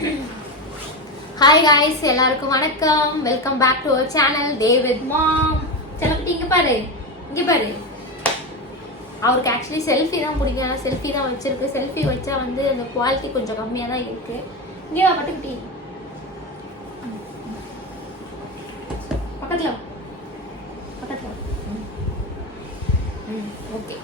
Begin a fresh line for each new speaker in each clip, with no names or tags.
Hi guys எல்லாருக்கும் வணக்கம். Welcome back to our channel David mom Chellapatti இங்கே பாரு. இங்கே பாரு. அவருக்கு ஆக்சுவலி செல்ஃபி தான் பிடிக்கும். ஆனால் செல்ஃபி தான் வச்சிருக்கு. செல்ஃபி வச்சா வந்து அந்த குவாலிட்டி கொஞ்சம் கம்மியாக தான் இருக்கு. இங்கே வா பட்டுக்குட்டி பக்கத்தில் பக்கத்தில் ம் ஓகே.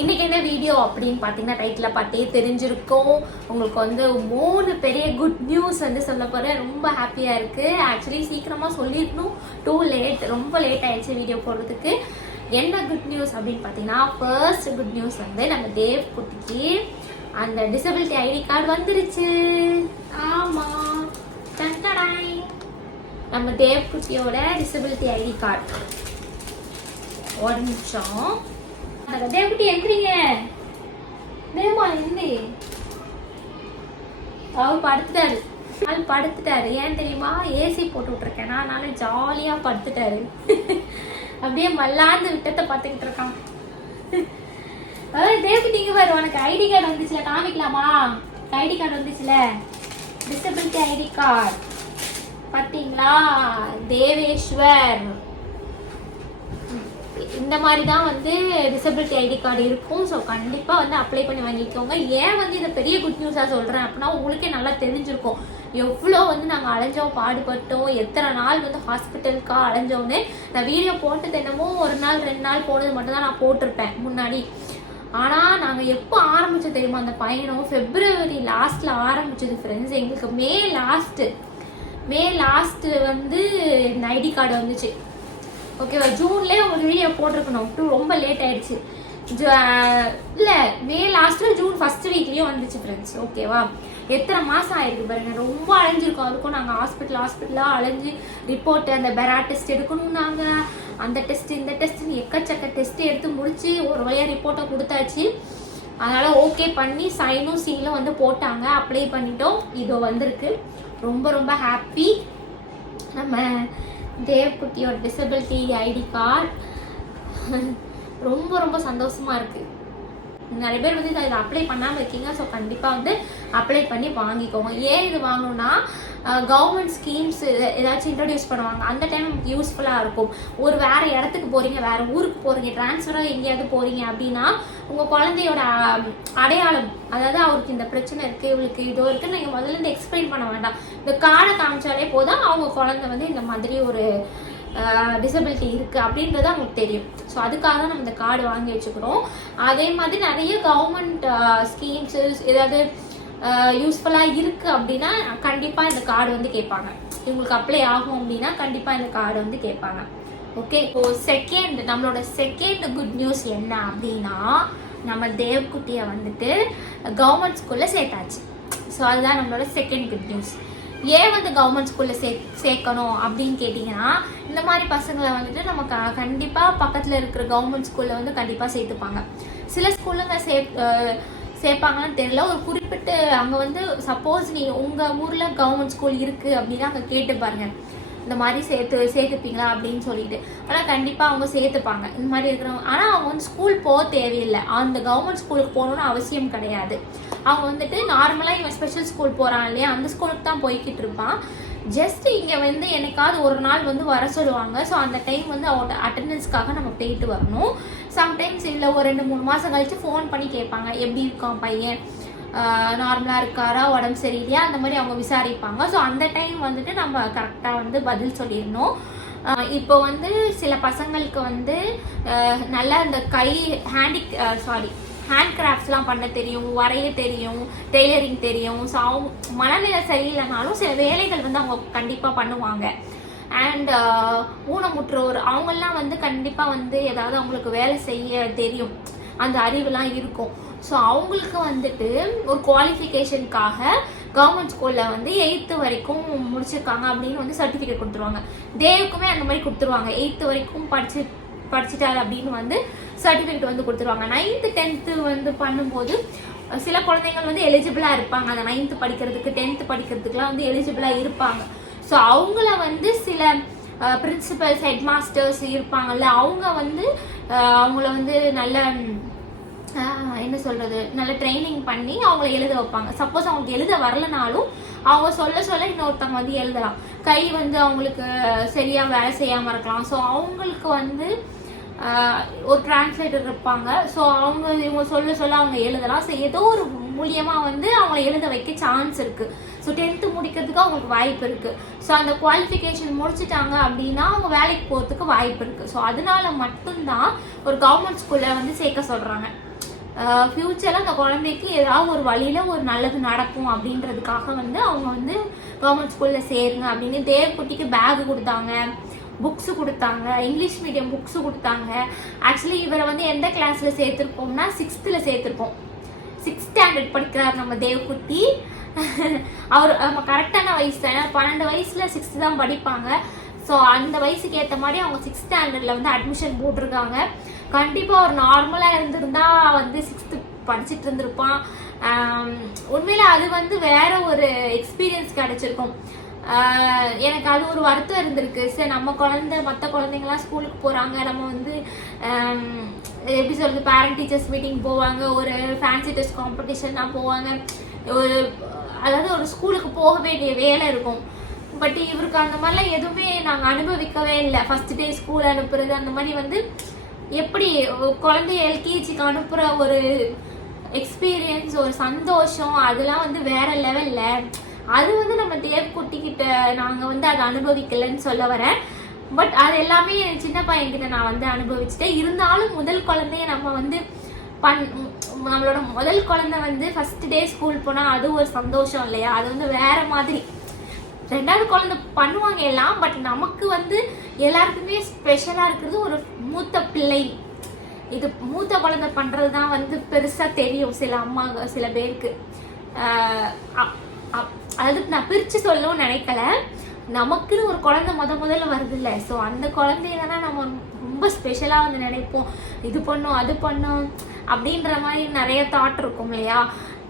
இன்னைக்கு என்ன வீடியோ அப்படின்னு பார்த்தீங்கன்னா டைட்டில் பார்த்தே தெரிஞ்சிருக்கும். உங்களுக்கு வந்து மூணு பெரிய குட் நியூஸ் வந்து சொல்ல போகிறேன் ரொம்ப ஹாப்பியாக இருக்குது ஆக்சுவலி சீக்கிரமாக சொல்லிடணும். டூ லேட் ரொம்ப லேட் ஆயிடுச்சு வீடியோ போடுறதுக்கு. என்ன குட் நியூஸ் அப்படின்னு பார்த்தீங்கன்னா ஃபர்ஸ்ட் குட் நியூஸ் வந்து நம்ம தேவ் குட்டிக்கு அந்த டிசபிலிட்டி ஐடி கார்டு வந்துருச்சு. ஆமாம் டன்டடாய். நம்ம தேவ் குட்டியோட டிசபிலிட்டி ஐடி கார்டு ஒரு நிமிஷம். அந்த தேவகுட்டி எந்திரிங்க. தேவமா எந்தி அவர் படுத்துட்டாரு. அவர் படுத்துட்டாரு. ஏன் தெரியுமா? ஏசி போட்டு விட்டுருக்கேன். அதனால ஜாலியா படுத்துட்டாரு. அப்படியே மல்லாந்து விட்டத்தை பார்த்துக்கிட்டு இருக்கான். அதாவது தேவகுட்டி இங்க பாரு உனக்கு ஐடி கார்டு வந்துச்சுல காமிக்கலாமா? ஐடி கார்டு வந்துச்சுல. டிசபிலிட்டி ஐடி கார்டு பாத்தீங்களா தேவேஸ்வர். இந்த மாதிரி தான் வந்து டிசபிலிட்டி ஐடி கார்டு இருக்கும். ஸோ கண்டிப்பாக வந்து அப்ளை பண்ணி வாங்கிக்கோங்க. ஏன் வந்து இதை பெரிய குட் நியூஸாக சொல்கிறேன் அப்படின்னா உங்களுக்கே நல்லா தெரிஞ்சிருக்கும். எவ்வளோ வந்து நாங்கள் அலைஞ்சோம் பாடுபட்டோம் எத்தனை நாள் வந்து ஹாஸ்பிட்டலுக்காக அலைஞ்சோம்னு. நான் வீடியோ போட்டது என்னமோ ஒரு நாள் ரெண்டு நாள் போனது மட்டும் தான் நான் போட்டிருப்பேன் முன்னாடி. ஆனால் நாங்கள் எப்போ ஆரம்பித்தோம் தெரியுமா அந்த பயணம்? ஃபெப்ரவரி லாஸ்ட்டில் ஆரம்பிச்சது ஃப்ரெண்ட்ஸ் எங்களுக்கு மே லாஸ்ட்டு மே லாஸ்ட்டு வந்து இந்த ஐடி கார்டு வந்துச்சு. ஓகேவா ஜூன்லேயே உங்களுக்கு வீடியோ போட்டிருக்கணும். டூ ரொம்ப லேட் ஆயிடுச்சு. இல்லை மே லாஸ்ட்டில் ஜூன் ஃபர்ஸ்ட் வீக்லேயும் வந்துச்சு ஃப்ரெண்ட்ஸ் ஓகேவா எத்தனை மாதம் ஆயிருக்கு பாருங்க. ரொம்ப அலைஞ்சிருக்கோம். அதுக்கும் நாங்கள் ஹாஸ்பிட்டல் ஹாஸ்பிட்டலாக அலைஞ்சு ரிப்போர்ட் அந்த பெரா டெஸ்ட் எடுக்கணும் நாங்கள் அந்த டெஸ்ட் இந்த டெஸ்ட்னு எக்கச்சக்க டெஸ்ட் எடுத்து முடிச்சு ஒரு வழியாக ரிப்போர்ட்டை கொடுத்தாச்சு. அதனால ஓகே பண்ணி சைனும் சீலும் வந்து போட்டாங்க. அப்ளை பண்ணிட்டோம். இதோ வந்திருக்கு. ரொம்ப ரொம்ப ஹாப்பி நம்ம தேவ்குட்டியோட டிசபிலிட்டி ஐடி கார்டு ரொம்ப ரொம்ப சந்தோஷமா இருக்கு. நிறைய பேர் வந்து இதை அப்ளை பண்ணாமல் இருக்கீங்க ஸோ கண்டிப்பாக வந்து அப்ளை பண்ணி வாங்கிக்கோங்க. ஏன் இது வாங்கணும்னா கவர்மெண்ட் ஸ்கீம்ஸ் ஏதாச்சும் இன்ட்ரடியூஸ் பண்ணுவாங்க. அந்த டைம் நமக்கு யூஸ்ஃபுல்லாக இருக்கும். ஒரு வேற இடத்துக்கு போறீங்க வேற ஊருக்கு போறீங்க டிரான்ஸ்ஃபராக எங்கேயாவது போறீங்க அப்படின்னா உங்கள் குழந்தையோட அடையாளம் அதாவது அவருக்கு இந்த பிரச்சனை இருக்கு இவளுக்கு இதோ இருக்குன்னு நீங்கள் முதல்ல இருந்து எக்ஸ்பிளைன் பண்ண வேண்டாம். இந்த கார்டை காமிச்சாலே போதும் அவங்க குழந்தை வந்து இந்த மாதிரி ஒரு டிசபிலிட்டி இருக்கு அப்படின்றது அவங்களுக்கு தெரியும். ஸோ அதுக்காக தான் நம்ம இந்த கார்டு வாங்கி வச்சுக்கிறோம். அதே மாதிரி நிறைய கவர்மெண்ட் ஸ்கீம்ஸ் ஏதாவது யூஸ்ஃபுல்லாக இருக்கு அப்படின்னா கண்டிப்பாக இந்த கார்டு வந்து கேட்பாங்க. இவங்களுக்கு அப்ளை ஆகும் அப்படின்னா கண்டிப்பாக இந்த கார்டு வந்து கேட்பாங்க. ஓகே இப்போ செகண்ட் நம்மளோட செகண்ட் குட் நியூஸ் என்ன அப்படின்னா நம்ம தேவ்குட்டியை வந்துட்டு கவர்மெண்ட் ஸ்கூலில் சேர்த்தாச்சு. ஸோ அதுதான் நம்மளோட செகண்ட் குட் நியூஸ் ஏன் வந்து கவர்மெண்ட் ஸ்கூலில் சே சேர்க்கணும் அப்படின்னு கேட்டிங்கன்னா இந்த மாதிரி பசங்களை வந்துட்டு நம்ம க கண்டிப்பாக பக்கத்தில் இருக்கிற கவர்மெண்ட் ஸ்கூலில் வந்து கண்டிப்பாக சேர்த்துப்பாங்க. சில ஸ்கூலுங்க சே சேர்ப்பாங்களான்னு சேர்ப்பாங்கன்னு தெரியல. ஒரு குறிப்பிட்டு அங்கே வந்து சப்போஸ் நீ உங்கள் ஊரில் கவர்மெண்ட் ஸ்கூல் இருக்குது அப்படின்னா அங்கே கேட்டு பாருங்க. இந்த மாதிரி சேர்த்து சேர்த்துப்பீங்களா அப்படின்னு சொல்லிட்டு. ஆனால் கண்டிப்பாக அவங்க சேர்த்துப்பாங்க. இந்த மாதிரி இருக்கிறவங்க ஆனால் அவங்க வந்து ஸ்கூல் போக தேவையில்லை. அந்த கவர்மெண்ட் ஸ்கூலுக்கு போகணும்னு அவசியம் கிடையாது. அவங்க வந்துட்டு நார்மலாக இவன் ஸ்பெஷல் ஸ்கூல் போகிறான் இல்லையா? அந்த ஸ்கூலுக்கு தான் போய்கிட்டு இருப்பான். ஜஸ்ட் இங்கே வந்து என்னைக்காவது ஒரு நாள் வந்து வர சொல்லுவாங்க. ஸோ அந்த டைம் வந்து அவங்களோட அட்டண்டன்ஸ்க்காக நம்ம போயிட்டு வரணும். சம்டைம்ஸ் இல்லை ஒரு ரெண்டு மூணு மாதம் கழிச்சு ஃபோன் பண்ணி கேட்பாங்க. எப்படி இருக்கான் பையன்? நார்மலாக இருக்காரா? உடம்பு சரியில்லையா? அந்த மாதிரி அவங்க விசாரிப்பாங்க. ஸோ அந்த டைம் வந்துட்டு நம்ம கரெக்டாக வந்து பதில் சொல்லிடணும். இப்போ வந்து சில பசங்களுக்கு வந்து நல்லா இந்த கை ஹேண்டிக் சாரி ஹேண்ட் கிராஃப்ட்ஸ்லாம் பண்ண தெரியும் வரைய தெரியும் டெய்லரிங் தெரியும். ஸோ அவங்க மனநிலை சரியில்லைனாலும் சில வேலைகள் வந்து அவங்க கண்டிப்பாக பண்ணுவாங்க. அண்ட் uh, ஊனமுற்றோர் அவங்கெல்லாம் வந்து கண்டிப்பாக வந்து ஏதாவது அவங்களுக்கு வேலை செய்ய தெரியும். அந்த அறிவுலாம் இருக்கும். ஸோ அவங்களுக்கு வந்துட்டு ஒரு குவாலிஃபிகேஷனுக்காக கவர்மெண்ட் ஸ்கூலில் வந்து எயித்து வரைக்கும் முடிச்சிருக்காங்க அப்படின்னு வந்து சர்டிஃபிகேட் கொடுத்துருவாங்க. தேவுக்குமே அந்த மாதிரி கொடுத்துருவாங்க. எயித்து வரைக்கும் படிச்சு படிச்சிட்டாரு அப்படின்னு வந்து சர்டிஃபிகேட் வந்து கொடுத்துருவாங்க. நைன்த்து டென்த்து வந்து பண்ணும்போது சில குழந்தைகள் வந்து எலிஜிபிளாக இருப்பாங்க. அந்த நைன்த்து படிக்கிறதுக்கு டென்த்து படிக்கிறதுக்குலாம் வந்து எலிஜிபிளாக இருப்பாங்க. ஸோ அவங்கள வந்து சில பிரின்சிபல்ஸ் ஹெட் மாஸ்டர்ஸ் இருப்பாங்கல்ல அவங்க வந்து அவங்கள வந்து நல்ல என்ன சொல்கிறது நல்ல ட்ரைனிங் பண்ணி அவங்கள எழுத வைப்பாங்க. சப்போஸ் அவங்களுக்கு எழுத வரலனாலும் அவங்க சொல்ல சொல்ல இன்னொருத்தவங்க வந்து எழுதலாம். கை வந்து அவங்களுக்கு சரியாக வேலை செய்யாமல் இருக்கலாம். ஸோ அவங்களுக்கு வந்து ஒரு டிரான்ஸ்லேட்டர் இருப்பாங்க. ஸோ அவங்க இவங்க சொல்ல சொல்ல அவங்க எழுதலாம். ஸோ ஏதோ ஒரு மூலியமாக வந்து அவங்கள எழுத வைக்க சான்ஸ் இருக்குது ஸோ டென்த்து முடிக்கிறதுக்கு அவங்களுக்கு வாய்ப்பு இருக்குது ஸோ அந்த குவாலிஃபிகேஷன் முடிச்சிட்டாங்க அப்படின்னா அவங்க வேலைக்கு போகிறதுக்கு வாய்ப்பு இருக்குது ஸோ அதனால மட்டும்தான் ஒரு கவர்மெண்ட் ஸ்கூலில் வந்து சேர்க்க சொல்கிறாங்க ஃப்யூச்சரில் அந்த குழந்தைக்கு ஏதாவது ஒரு வழியில் ஒரு நல்லது நடக்கும் அப்படின்றதுக்காக வந்து அவங்க வந்து கவர்மெண்ட் ஸ்கூலில் சேருங்க அப்படின்னு தேவக்குட்டிக்கு பேக் கொடுத்தாங்க. புக்ஸ் கொடுத்தாங்க இங்கிலீஷ் மீடியம் புக்ஸ் கொடுத்தாங்க. ஆக்சுவலி இவரை வந்து எந்த கிளாஸில் சேர்த்துருப்போம்னா சிக்ஸ்த்தில் சேர்த்துருப்போம் சிக்ஸ்த் ஸ்டாண்டர்ட் படிக்கிறார் நம்ம தேவகுட்டி. அவர் நம்ம கரெக்டான வயசு தான் ஏன்னா பன்னெண்டு வயசுல சிக்ஸ்த் தான் படிப்பாங்க. ஸோ அந்த வயசுக்கு ஏற்ற மாதிரி அவங்க சிக்ஸ்த் ஸ்டாண்டர்டில் வந்து அட்மிஷன் போட்டிருக்காங்க. கண்டிப்பாக ஒரு நார்மலாக இருந்திருந்தா வந்து சிக்ஸ்த்து படிச்சுட்டு இருந்திருப்பான். உண்மையில் அது வந்து வேற ஒரு எக்ஸ்பீரியன்ஸ் கிடைச்சிருக்கும். எனக்கு அது ஒரு வருத்தம் இருந்திருக்கு. சரி நம்ம குழந்தை மற்ற குழந்தைங்களாம் ஸ்கூலுக்கு போகிறாங்க நம்ம வந்து எப்படி சொல்றது பேரண்ட் டீச்சர்ஸ் மீட்டிங் போவாங்க. ஒரு ஃபேன்சி டெஸ்ட் காம்படிஷன்லாம் போவாங்க. ஒரு அதாவது ஒரு ஸ்கூலுக்கு போக வேண்டிய வேலை இருக்கும். பட் இவருக்கு அந்த மாதிரிலாம் எதுவுமே நாங்கள் அனுபவிக்கவே இல்லை. ஃபர்ஸ்ட் டே ஸ்கூல் அனுப்புறது அந்த மாதிரி வந்து எப்படி குழந்தை குழந்தைய எல்கேஜிக்கு அனுப்புகிற ஒரு எக்ஸ்பீரியன்ஸ் ஒரு சந்தோஷம் அதெல்லாம் வந்து வேற லெவலில் அது வந்து நம்ம தேவக்குட்டிகிட்டே நாங்கள் வந்து அதை அனுபவிக்கலைன்னு சொல்ல வரேன். பட் அது எல்லாமே என் சின்ன பையன்கிட்ட நான் வந்து அனுபவிச்சுட்டேன். இருந்தாலும் முதல் குழந்தைய நம்ம வந்து பண் நம்மளோட முதல் குழந்தை வந்து ஃபர்ஸ்ட் டே ஸ்கூல் போனால் அது ஒரு சந்தோஷம் இல்லையா? அது வந்து வேற மாதிரி. ரெண்டாவது குழந்தை பண்ணுவாங்க எல்லாம் பட் நமக்கு வந்து எல்லாருக்குமே ஸ்பெஷலாக இருக்கிறது ஒரு மூத்த பிள்ளை. இது மூத்த குழந்தை பண்றது தான் வந்து பெருசாக தெரியும் சில அம்மா சில பேருக்கு. அதாவது நான் பிரித்து சொல்லணும்னு நினைக்கல. நமக்குன்னு ஒரு குழந்தை முத முதல்ல வருது இல்லை ஸோ அந்த குழந்தைய தானே நம்ம ரொம்ப ஸ்பெஷலாக வந்து நினைப்போம். இது பண்ணும் அது பண்ணும் அப்படின்ற மாதிரி நிறைய தாட் இருக்கும் இல்லையா?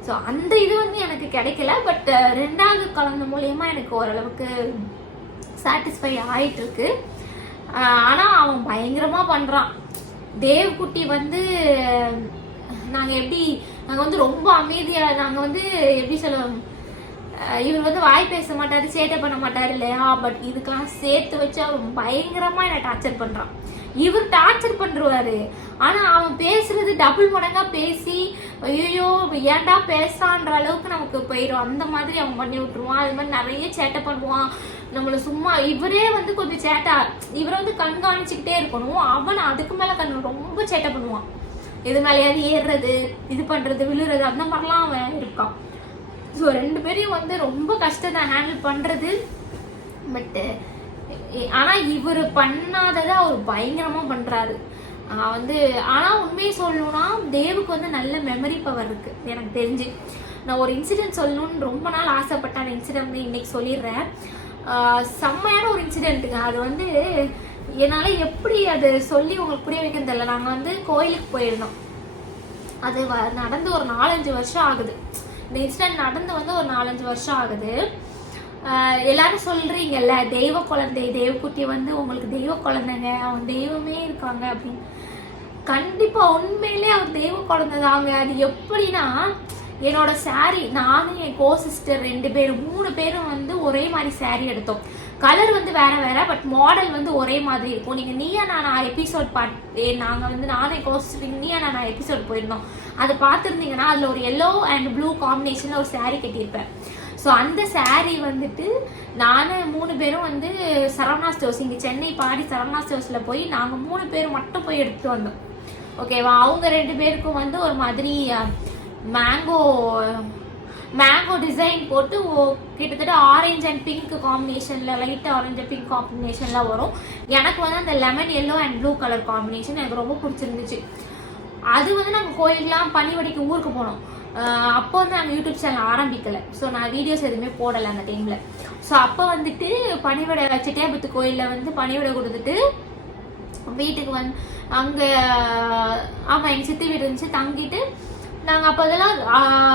ஸோ அந்த இது வந்து எனக்கு கிடைக்கல. பட் ரெண்டாவது குழந்தை மூலயமா எனக்கு ஓரளவுக்கு சாட்டிஸ்ஃபை ஆகிட்டுருக்கு ஆனால் அவன் பயங்கரமாக பண்ணுறான் தேவ்குட்டி வந்து நாங்கள் எப்படி நாங்கள் வந்து ரொம்ப அமைதியாக நாங்கள் வந்து எப்படி சொல்லுவோம் இவர் வந்து வாய் பேச மாட்டாரு சேட்டை பண்ண மாட்டாரு இல்லையா? பட் இதுக்கெல்லாம் சேர்த்து வச்சு அவன் பயங்கரமா என்ன டார்ச்சர் பண்றான். இவர் டார்ச்சர் பண்றாரு ஆனா அவன் பேசுறது டபுள் மடங்கா பேசி ஐயோ ஏன்டா பேசான்ற அளவுக்கு நமக்கு போயிடும். அந்த மாதிரி அவன் பண்ணி விட்டுருவான். அது மாதிரி நிறைய சேட்டை பண்ணுவான். நம்மள சும்மா இவரே வந்து கொஞ்சம் சேட்டா இவரை வந்து கண்காணிச்சுக்கிட்டே இருக்கணும். அவன் அதுக்கு மேல கண் ரொம்ப சேட்டை பண்ணுவான். எது மேலேயாவது ஏறுறது இது பண்றது விழுறது அந்த மாதிரிலாம் அவன் இருக்கான். ஸோ ரெண்டு பேரையும் வந்து ரொம்ப கஷ்டம் தான் ஹேண்டில் பண்ணுறது பட்டு ஆனால் இவர் பண்ணாததை அவர் பயங்கரமாக பண்ணுறாரு வந்து ஆனால் உண்மையை சொல்லணும்னா தேவுக்கு வந்து நல்ல மெமரி பவர் இருக்குது எனக்கு தெரிஞ்சு. நான் ஒரு இன்சிடென்ட் சொல்லணும்னு ரொம்ப நாள் ஆசைப்பட்ட அந்த இன்சிடென்ட் வந்து இன்னைக்கு சொல்லிடுறேன். செம்மையான ஒரு இன்சிடென்ட்டுங்க அது வந்து என்னால் எப்படி அது சொல்லி உங்களுக்கு புரிய வைக்க தெரியல. நாங்கள் வந்து கோயிலுக்கு போயிருந்தோம். அது வ- நடந்து ஒரு நாலஞ்சு வருஷம் ஆகுது. இந்த இன்சிடென்ட் நடந்து வந்து ஒரு நாலஞ்சு வருஷம் ஆகுது. எல்லாரும் சொல்றீங்கல்ல தெய்வ குழந்தை தெய்வக்குட்டி வந்து உங்களுக்கு தெய்வ குழந்தைங்க அவன் தெய்வமே இருக்காங்க அப்படின்னு. கண்டிப்பா உண்மையிலே அவர் தெய்வ குழந்தை தாங்க. அது எப்படின்னா என்னோட சாரி நானும் என் கோ சிஸ்டர் ரெண்டு பேரும் மூணு பேரும் வந்து ஒரே மாதிரி சாரி எடுத்தோம். கலர் வந்து வேற வேற பட் மாடல் வந்து ஒரே மாதிரி இருக்கும். நீங்க நீயா நானா எபிசோட் பாட் நாங்க வந்து நானே கோஸ்டிங் நீயா நானா எபிசோட் போயிருந்தோம். அதை பார்த்துருந்தீங்கன்னா அதுல ஒரு எல்லோ அண்ட் ப்ளூ காம்பினேஷன்ல ஒரு saree கட்டியிருப்பேன். ஸோ அந்த saree வந்துட்டு நானும் மூணு பேரும் வந்து சரவணா ஸ்டோர்ஸ் இங்கே சென்னை பாடி சரவணா ஸ்டோர்ஸில் போய் நாங்கள் மூணு பேரும் மட்டும் போய் எடுத்துட்டு வந்தோம். ஓகேவா அவங்க ரெண்டு பேருக்கும் வந்து ஒரு மாதிரி மேங்கோ மேங்கோ டிசைன் போட்டு ஓ- கிட்டத்தட்ட ஆரஞ்சு அண்ட் பிங்க் காம்பினேஷனில் லைட் ஆரஞ்சு பிங்க் காம்பினேஷன்லாம் வரும். எனக்கு வந்து அந்த lemon yellow and blue colour combination எனக்கு ரொம்ப பிடிச்சிருந்துச்சு. அது வந்து நாங்கள் கோயிலுக்குலாம் பனிவடைக்கு ஊருக்கு போனோம். அப்போ வந்து நாங்கள் யூடியூப் சேனல் ஆரம்பிக்கலை. ஸோ நான் வீடியோஸ் எதுவுமே போடலை அந்த டைமில் ஸோ அப்போ வந்துட்டு பனிவடை செட்டியாபத்து கோயிலில் வந்து பனிவடை கொடுத்துட்டு வீட்டுக்கு வந்து அங்கே ஆமாம் எங்கள் சித்தி வீடு இருந்துச்சு. தங்கிட்டு நாங்கள் அப்போ அதெல்லாம்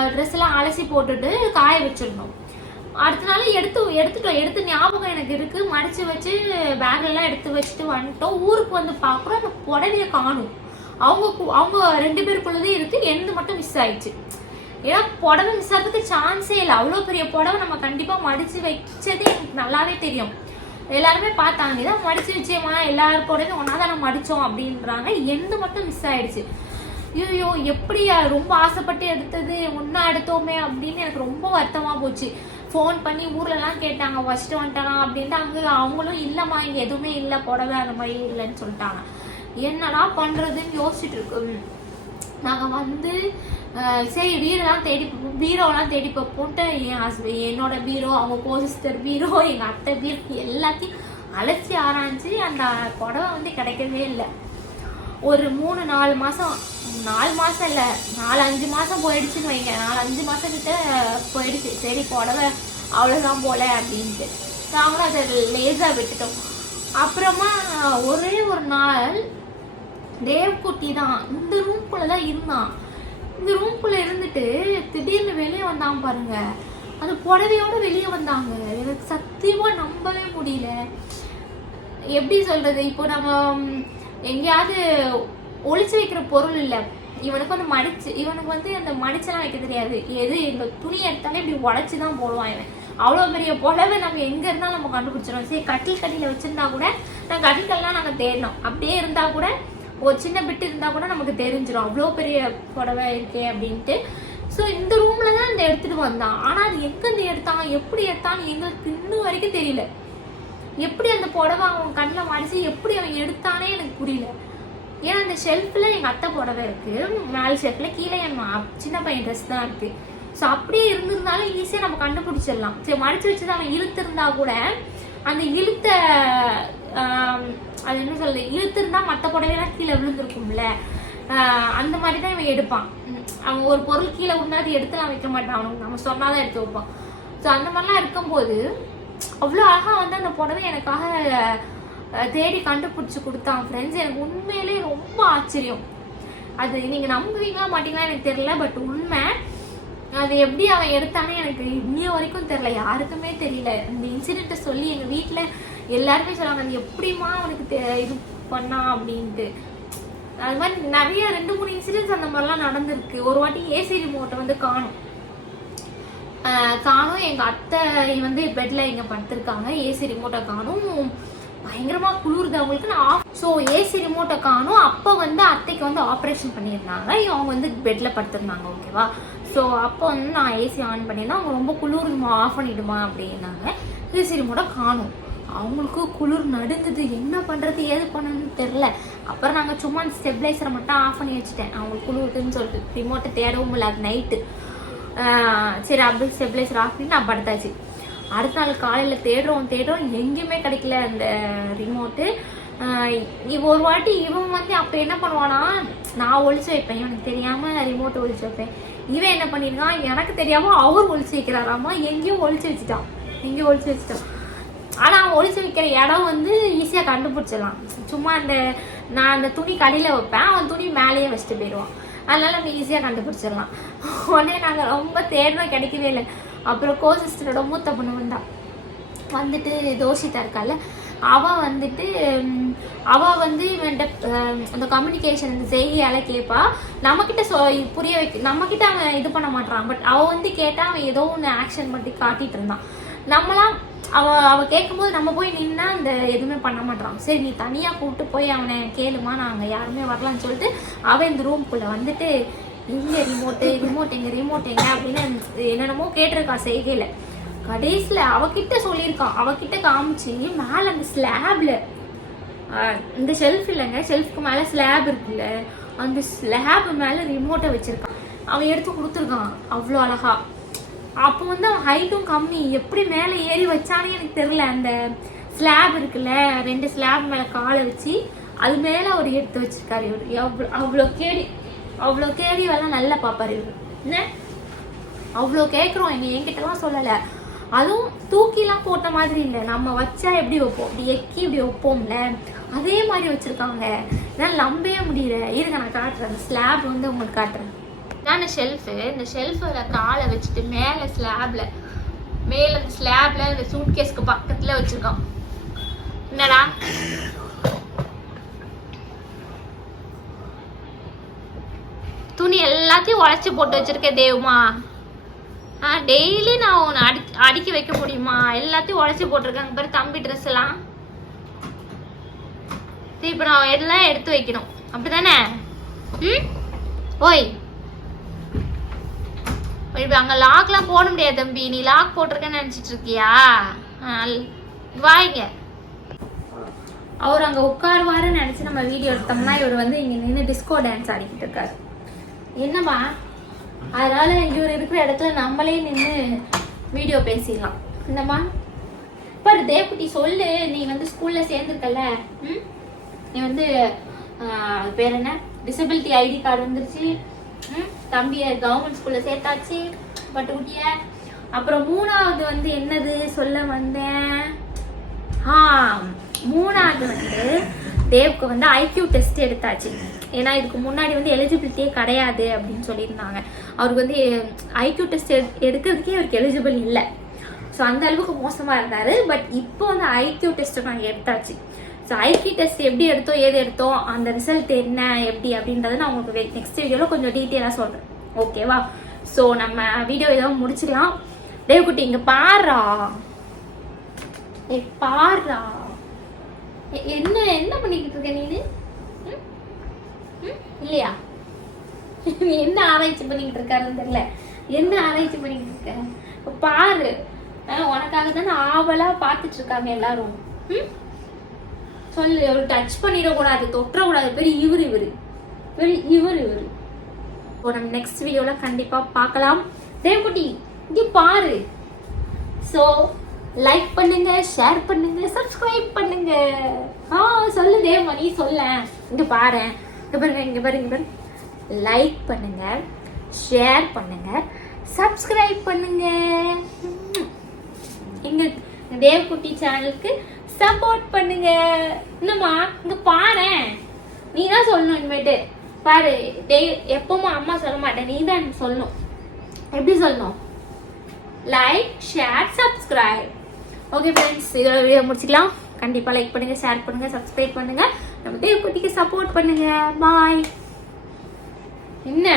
ட்ரெஸ் எல்லாம் அலசி போட்டுட்டு காய வச்சிருந்தோம். அடுத்த நாள் எடுத்து எடுத்துட்டோம். எடுத்து ஞாபகம் எனக்கு இருக்கு. மடிச்சு வச்சு பேகெல்லாம் எடுத்து வச்சுட்டு வந்துட்டோம். ஊருக்கு வந்து பார்க்குறோம் அந்த புடவைய காணும். அவங்க கு- அவங்க ரெண்டு பேருக்குள்ளதே இருக்கு. எந்த மட்டும் மிஸ் ஆயிடுச்சு. ஏன்னா புடவை மிஸ் ஆகிறதுக்கு சான்ஸே இல்லை. அவ்வளோ பெரிய புடவை நம்ம கண்டிப்பாக மடிச்சு வச்சதே எனக்கு நல்லாவே தெரியும். எல்லாருமே பார்த்தாங்க. இதான் மடிச்சு வச்சேம்மா. எல்லாரும் கூடயும் ஒன்றா தான் மடித்தோம் அப்படின்றாங்க. எந்த மட்டும் மிஸ் ஆயிடுச்சு. ஐயோ எப்படியா? ரொம்ப ஆசைப்பட்டு எடுத்தது ஒன்றா எடுத்தோமே அப்படின்னு எனக்கு ரொம்ப வருத்தமாக போச்சு. ஃபோன் பண்ணி ஊர்லலாம் கேட்டாங்க ஃபஸ்ட்டு வந்துட்டாலாம் அப்படின்ட்டு அங்கே அவங்களும் இல்லைம்மா இங்கே எதுவுமே இல்லை புடவை அந்த மாதிரி இல்லைன்னு சொல்லிட்டாங்க. என்னடா பண்ணுறதுன்னு யோசிச்சுட்டு இருக்கு. நாங்கள் வந்து சரி வீடெல்லாம் தேடி பீரோலாம் தேடி போட்டு என் ஹஸ்பண்ட் என்னோட பீரோ அவங்க கோசிஸ்டர் பீரோ எங்கள் அத்தை பீரோ எல்லாத்தையும் அலசி ஆராய்ஞ்சு அந்த புடவை வந்து கிடைக்கவே இல்லை. ஒரு மூணு நாலு மாதம் நாலு மாதம் இல்லை நாலு அஞ்சு மாதம் போயிடுச்சுன்னு வைங்க. நாலு அஞ்சு மாதம் கிட்ட போயிடுச்சு. சரி புடவை அவ்வளோதான் போல அப்படின்ட்டு. நாங்களும் அதை லேசாக விட்டுட்டோம். அப்புறமா ஒரே ஒரு நாள் தேவ்குட்டி தான் இந்த ரூம்குள்ளே தான் இருந்தான். இந்த ரூம்குள்ளே இருந்துட்டு திடீர்னு வெளியே வந்தான் பாருங்க. அந்த புடவையோடு வெளியே வந்தாங்க. எனக்கு சத்தியமாக நம்பவே முடியல. எப்படி சொல்கிறது இப்போ நம்ம எங்கேயாவது ஒளிச்சு வைக்கிற பொருள் இல்லை. இவனுக்கு வந்து மடிச்சு இவனுக்கு வந்து அந்த மடிச்செல்லாம் வைக்க தெரியாது. எது இந்த துணி எடுத்தாலே இப்படி உடச்சி தான் போடுவான் இவன். அவ்வளோ பெரிய புடவை நம்ம எங்கே இருந்தாலும் நம்ம கண்டுபிடிச்சிடும் சரி கட்டில் கட்டியில் வச்சுருந்தா கூட நான் கட்டில்கள்லாம் நாங்கள் தேடினோம் அப்படியே இருந்தால் கூட ஒரு சின்ன பிட்டு இருந்தால் கூட நமக்கு தெரிஞ்சிடும் அவ்வளோ பெரிய புடவை இருக்கே அப்படின்ட்டு. ஸோ இந்த ரூமில் தான் இந்த எடுத்துகிட்டு வந்தான். ஆனால் அது எங்கேருந்து எடுத்தான் எப்படி எடுத்தான்னு எங்களுக்கு இன்னும் வரைக்கும் தெரியல. எப்படி அந்த புடவை அவன் கண்ணில் மடிச்சு எப்படி அவன் எடுத்தானே எனக்கு புரியல. ஏன்னா அந்த ஷெல்ஃபில் எங்கள் அத்தை புடவை இருக்குது மேல் ஷெல்ஃபில் கீழே என் சின்ன பையன் ட்ரெஸ் தான் இருக்குது ஸோ அப்படியே இருந்திருந்தாலும் ஈஸியாக நம்ம கண்டுபிடிச்சிடலாம். சரி மடிச்சு வச்சு அவன் இழுத்திருந்தா கூட அந்த இழுத்த அது என்ன சொல்றது? இழுத்திருந்தா மற்ற புடவைலாம் கீழே விழுந்திருக்கும்ல. அந்த மாதிரி தான் இவன் எடுப்பான். அவன் ஒரு பொருள் கீழே விழுந்தா அது எடுத்துலாம் வைக்க மாட்டான். அவனுக்கு நம்ம சொன்னாதான் எடுத்து வைப்பான் ஸோ அந்த மாதிரிலாம் இருக்கும்போது அவ்வளோ அழகாக வந்து அந்த புடவை எனக்காக தேடி கண்டுபிடிச்சி கொடுத்தான் ஃப்ரெண்ட்ஸ் எனக்கு உண்மையிலேயே ரொம்ப ஆச்சரியம். அது நீங்கள் நம்புவீங்களா மாட்டீங்களா எனக்கு தெரியல பட் உண்மை. அது எப்படி அவன் எடுத்தானே எனக்கு இன்னிய வரைக்கும் தெரியல. யாருக்குமே தெரியல. இந்த இன்சிடென்ட்டை சொல்லி எங்கள் வீட்டில் எல்லாருமே சொல்லுவாங்க அது எப்படிமா அவனுக்கு தெ- இது பண்ணா? அப்படின்ட்டு. அது மாதிரி நிறைய ரெண்டு மூணு இன்சிடென்ட்ஸ் அந்த மாதிரிலாம் நடந்திருக்கு. ஒரு வாட்டி ஏசி ரிமோட்டை வந்து காணும். காணும். எங்க அத்தை வந்து பெட்ல இங்க படுத்திருக்காங்க. ஏசி ரிமோட்டை காணும். பயங்கரமா குளிருது அவங்களுக்கு. நான் ஆஃப் ஸோ ஏசி ரிமோட்டை காணும். அப்போ வந்து அத்தைக்கு வந்து ஆப்ரேஷன் பண்ணியிருந்தாங்க. அவங்க வந்து பெட்ல படுத்திருந்தாங்க ஓகேவா ஸோ அப்போ வந்து நான் ஏசி ஆன் பண்ணியிருந்தேன். அவங்க ரொம்ப குளிருமா ஆஃப் பண்ணிடுமா அப்படின்னாங்க. ஏசி ரிமோட்டை காணும். அவங்களுக்கு குளிர் நடுங்குது. என்ன பண்ணுறது ஏது பண்ணணும்னு தெரில அப்புறம் நாங்கள் சும்மா ஸ்டெபிளைசரை மட்டும் ஆஃப் பண்ணி வச்சுட்டேன். அவங்களுக்கு குளிருதுன்னு சொல்லிட்டு. ரிமோட்டை தேடவும் இல்லை அது நைட்டு சரி அப்படி ஸ்டெபிளைசர் ஆஃப் நான் படுத்தாச்சு. அடுத்த நாள் காலையில் தேடுறோம் தேடுறோம் எங்கேயுமே கிடைக்கல அந்த ரிமோட்டு ஒரு வாட்டி இவன் வந்து அப்போ என்ன பண்ணுவானா நான் ஒழிச்சு வைப்பேன் இவனுக்கு தெரியாமல் ரிமோட்டை ஒழிச்சு வைப்பேன். இவன் என்ன பண்ணியிருக்கான் எனக்கு தெரியாமல் அவர் ஒழிச்சு வைக்கிறாராமா எங்கேயும் ஒழிச்சு வச்சுட்டான். எங்கேயும் ஒழிச்சு வச்சுட்டான். ஆனால் அவன் ஒழிச்சு வைக்கிற இடம் வந்து ஈஸியாக கண்டுபிடிச்சிடலாம். சும்மா அந்த நான் அந்த துணி கடியில் வைப்பேன் அவன் துணி மேலேயே வச்சுட்டு போயிடுவான். அதனால நம்ம ஈஸியாக கண்டுபிடிச்சிடலாம். உடனே நாங்கள் ரொம்ப தேர்வாக கிடைக்கவே இல்லை. அப்புறம் கோ சிஸ்டரோட மூத்த பொண்ணு வந்தா. வந்துட்டு தோஷிதா இருக்கால. அவ வந்துட்டு அவள் அவ வந்து இவன்கிட்ட அந்த கம்யூனிகேஷன் இந்த செய்தியால கேட்பா நம்மக்கிட்ட சொ புரிய வைக்க நம்மக்கிட்ட அவன் இது பண்ண மாட்டான் பட் அவ வந்து கேட்டா அவன் ஏதோ ஒன்று ஆக்ஷன் பண்ணி காட்டிட்டு இருந்தான். நம்மளாம் அவ அவ கேட்கும்போது நம்ம போய் நின்னா அந்த எதுவுமே பண்ண மாட்டான் சரி நீ தனியா கூப்பிட்டு போய் அவனை கேளுமா நாங்க யாருமே வரலாம்னு சொல்லிட்டு அவன் இந்த ரூம்குள்ள வந்துட்டு எங்க ரிமோட்டு ரிமோட் எங்க ரிமோட் எங்க? அப்படின்னு என்னென்னமோ கேட்டிருக்கா செய்கையில. கடைசியில அவகிட்ட சொல்லியிருக்கான் அவகிட்ட காமிச்சு மேல அந்த ஸ்லாப்ல இந்த ஷெல்ஃப் இல்லைங்க. ஷெல்ஃப்க்கு மேல ஸ்லாப் இருக்குல்ல. அந்த ஸ்லாப் மேல ரிமோட்டை வச்சிருக்கான் அவன் எடுத்து கொடுத்துருக்கான். அவ்வளோ அழகா. அப்போ வந்து அவன் ஹைட்டும் கம்மி. எப்படி மேலே ஏறி வச்சானே எனக்கு தெரியல. அந்த ஸ்லாப் இருக்குல்ல ரெண்டு ஸ்லாப் மேலே காலை வச்சு அது மேலே அவர் எடுத்து வச்சிருக்காரு இவர். எவ்வளோ அவ்வளோ கேடி அவ்வளோ கேடி வேலை நல்லா பார்ப்பாரு இவர். என்ன? அவ்வளோ கேட்குறோம். எங்கள் என்கிட்டலாம் சொல்லலை. அதுவும் தூக்கிலாம் போட்ட மாதிரி இல்லை. நம்ம வச்சா எப்படி வைப்போம்? இப்படி எக்கி இப்படி வைப்போம்ல. அதே மாதிரி வச்சுருக்காங்க. என்னால் நம்பவே முடியல. இருங்க நான் காட்டுறேன். அந்த ஸ்லாப் வந்து உங்களுக்கு காட்டுறேன். இதான ஷெல்ஃபு இந்த ஷெல்ஃபில் காலை வச்சுட்டு மேலே ஸ்லாப்ல மேலே அந்த ஸ்லாப்ல இந்த சூட்கேஸ்க்கு பக்கத்தில் வச்சுருக்கோம். என்னடா? துணி எல்லாத்தையும் உழைச்சி போட்டு வச்சுருக்கேன் தேவுமா. ஆ டெய்லி நான் உன்னை அடி அடிக்க வைக்க முடியுமா? எல்லாத்தையும் உழைச்சி போட்டிருக்காங்க பாரு தம்பி ட்ரெஸ் எல்லாம். இப்போ நான் எல்லாம் எடுத்து வைக்கணும். அப்படிதானே ம்? ஓய் இப்போ அங்கே லாக்லாம் போட முடியாது தம்பி. நீ லாக் போட்டிருக்கேன்னு நினச்சிட்டு இருக்கியா? வாங்க அவர் அங்கே உட்காருவாருன்னு நினச்சி நம்ம வீடியோ எடுத்தோம்னா இவர் வந்து இங்கே நின்று டிஸ்கோ டான்ஸ் ஆடிக்கிட்டு இருக்காரு. என்னம்மா? அதனால இவர் இருக்கிற இடத்துல நம்மளே நின்று வீடியோ பேசிடலாம். என்னம்மா? பாரு தேவக்குட்டி சொல்லு. நீ வந்து ஸ்கூலில் சேர்ந்துருக்கல ம்? நீ வந்து பேர் என்ன? டிசபிலிட்டி ஐடி கார்டு வந்துருச்சு. தம்பியை கவர்மெண்ட் ஸ்கூல்ல சேர்த்தாச்சு. பட்டுக்குட்டிய அப்புறம் மூணாவது வந்து என்னது? சொல்ல வந்தேன். ஆ மூணாவது வந்து தேவ்க்கு வந்து ஐக்யூ டெஸ்ட் எடுத்தாச்சு. ஏன்னா இதுக்கு முன்னாடி வந்து எலிஜிபிலிட்டியே கிடையாது அப்படின்னு சொல்லியிருந்தாங்க. அவருக்கு வந்து ஐக்யூ டெஸ்ட் எடுக்கிறதுக்கே அவருக்கு எலிஜிபிள் இல்லை. ஸோ அந்த அளவுக்கு மோசமாக இருந்தார். பட் இப்போ வந்து ஐக்யூ டெஸ்ட்டை நாங்கள் எடுத்தாச்சு. ஸோ ஐக்யூ டெஸ்ட் எப்படி எடுத்தோம் ஏது எடுத்தோம் அந்த ரிசல்ட் என்ன எப்படி அப்படின்றத நான் உங்களுக்கு நெக்ஸ்ட் வீடியோவில் கொஞ்சம் டீட்டெயிலாக சொல்கிறேன் ஓகேவா ஸோ நம்ம வீடியோ ஏதோ முடிச்சிடலாம். தேவக்குட்டி இங்கே பாரா ஏய் பாரா என்ன என்ன பண்ணிக்கிட்டு இருக்க நீ ம்? ம்? இல்லையா? நீ என்ன ஆராய்ச்சி பண்ணிக்கிட்டு இருக்காருன்னு தெரியல. என்ன ஆராய்ச்சி பண்ணிக்கிட்டு இருக்க? பாரு. உனக்காக தானே ஆவலாக பார்த்துட்டு இருக்காங்க எல்லாரும். ம்? சொல்லு ஒரு டச் பண்ணிடக்கூடாது தொற்றக்கூடாது பெரிய இவர் இவரு. பெரு இவர் இவர். இப்போ நம்ம நெக்ஸ்ட் வீடியோவில் கண்டிப்பாக பார்க்கலாம். தேவகுட்டி இங்கே பாரு. ஸோ லைக் பண்ணுங்க ஷேர் பண்ணுங்க சப்ஸ்கிரைப் பண்ணுங்க. ஆ சொல்லு தேவமா நீ சொல்ல. இங்கே பாரு. இங்கே பாருங்க இங்கே பாருங்க இங்கே பாருங்க. லைக் பண்ணுங்க ஷேர் பண்ணுங்க சப்ஸ்கிரைப் பண்ணுங்க. உம். எங்க தேவகுட்டி சேனலுக்கு சப்போர்ட் பண்ணுங்க. என்னம்மா இங்க பாரு. நீ தான் சொல்லணும் இனிமேட்டு. பாரு டெய் எப்பவும் அம்மா சொல்ல மாட்டேன் நீ தான் சொல்லணும். எப்படி சொல்லணும்? Like share subscribe okay friends இதோட வீடியோ முடிச்சுக்கலாம். கண்டிப்பாக லைக் பண்ணுங்க ஷேர் பண்ணுங்க சப்ஸ்கிரைப் பண்ணுங்க. நம்ம தேவக்குட்டிக்கு சப்போர்ட் பண்ணுங்க. பாய் என்ன?